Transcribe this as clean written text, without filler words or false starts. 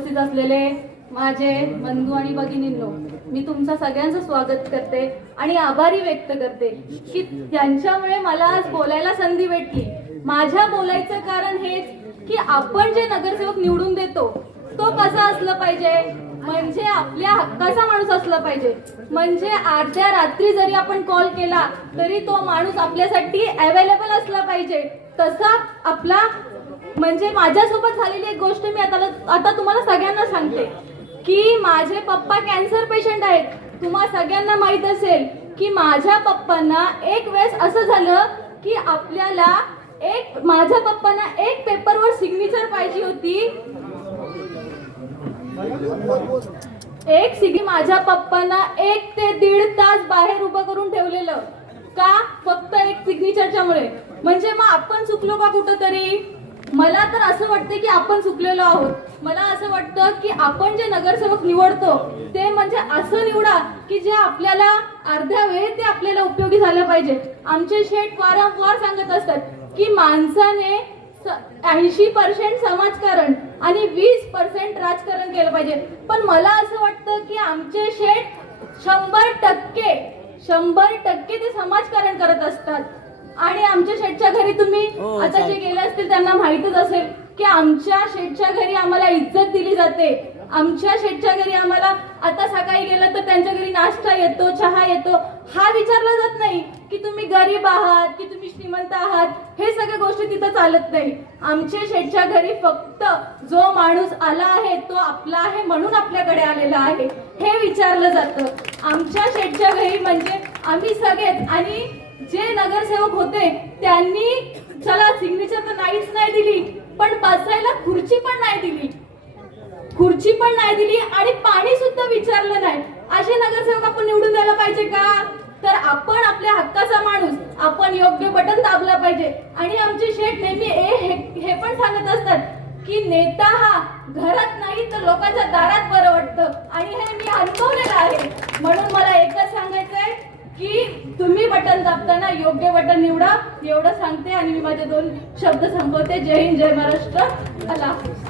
उपस्थित असलेले माझे बंधू आणि भगिनींनो, मी तुमचं सगळ्यांचं स्वागत करते आणि आभारी व्यक्त करते की त्यांच्यामुळे मला आज बोलायला संधी भेटली. माझ्या बोलायचं कारण हेच की आपण जे नगरसेवक निवडून देतो तो कसा असला पाहिजे, म्हणजे आपल्या हक्काचा माणूस असला पाहिजे. म्हणजे अर्ध्या रात्री जरी आपण कॉल केला तरी तो माणूस आपल्यासाठी अवेलेबल असला पाहिजे. तसा आपला म्हणजे माझ्यासोबत झालेली एक गोष्ट मी आता तुम्हाला सगळ्यांना सांगते की माझे पप्पा कॅन्सर पेशंट आहेत. तुम्हा सगळ्यांना माहित असेल की माझ्या पप्पांना एक वेळेस असं झालं की आपल्याला माझ्या पप्पांना एक पेपरवर सिग्नेचर पाहिजे होती. माझ्या पप्पांना 1 ते 1.5 तास बाहेर उभं करून ठेवलेलं का, फक्त एक सिग्नेचरच्या मुळे. म्हणजे मग आपण चुकलो का कुठंतरी? मला तर असं वाटतं की आपण चुकलेलो आहोत. मला असं वाटतं की आपण जे नगरसेवक निवडतो ते म्हणजे असं निवडा की जे आपल्याला अर्ध्या वेळेत ते आपल्याला उपयोगी झालं पाहिजे. आमचे शेठ वारंवार सांगत असतात की माणसाने 80% समाजकारण आणि 20% राजकारण केलं पाहिजे. पण मला असं वाटतं की आमचे शेठ 100% ते समाजकारण करत असतात. आणि आमच्या शेठच्या घरी तुम्ही आता जे गेले असतील त्यांना माहितच असेल की आमच्या शेठच्या घरी आम्हाला इज्जत दिली जाते. आमच्या शेठच्या घरी आम्हाला आता सकाळी गेलं तर त्यांच्या घरी नाश्ता येतो, चहा येतो. हा विचारला जात नाही की तुम्ही गरीब आहात की तुम्ही श्रीमंत आहात. हे सगळ्या गोष्टी तिथं चालत नाही. आमच्या शेठच्या घरी फक्त जो माणूस आला आहे तो आपला आहे म्हणून आपल्याकडे आलेला आहे हे विचारलं जातं. आमच्या शेठच्या घरी म्हणजे आम्ही सगळेच आणि जे नगरसेवक होते त्यांनी चला सिग्नेचर तर नाहीच नाही दिली, पण बसायला खुर्ची पण नाही दिली आणि पाणी सुद्धा विचारलं नाही. असे नगरसेवक आपण निवडून द्यायला पाहिजे का? तर आपण आपल्या हक्काचा माणूस, आपण योग्य बटन दाबला पाहिजे. आणि आमचे शेठ नेहमी हे पण सांगत असतात की नेता हा घरात नाही तर लोकांच्या दारात बरं वाटतं. आणि हे मी अनुभवलेलं आहे. म्हणून मला एकच सांगायचंय की तुम्ही बटन दाबताना योग्य बटन निवडा, एवढं सांगते आणि मी माझे 2 शब्द संपवते. जय हिंद, जय महाराष्ट्र. अल्लाह हाफिज.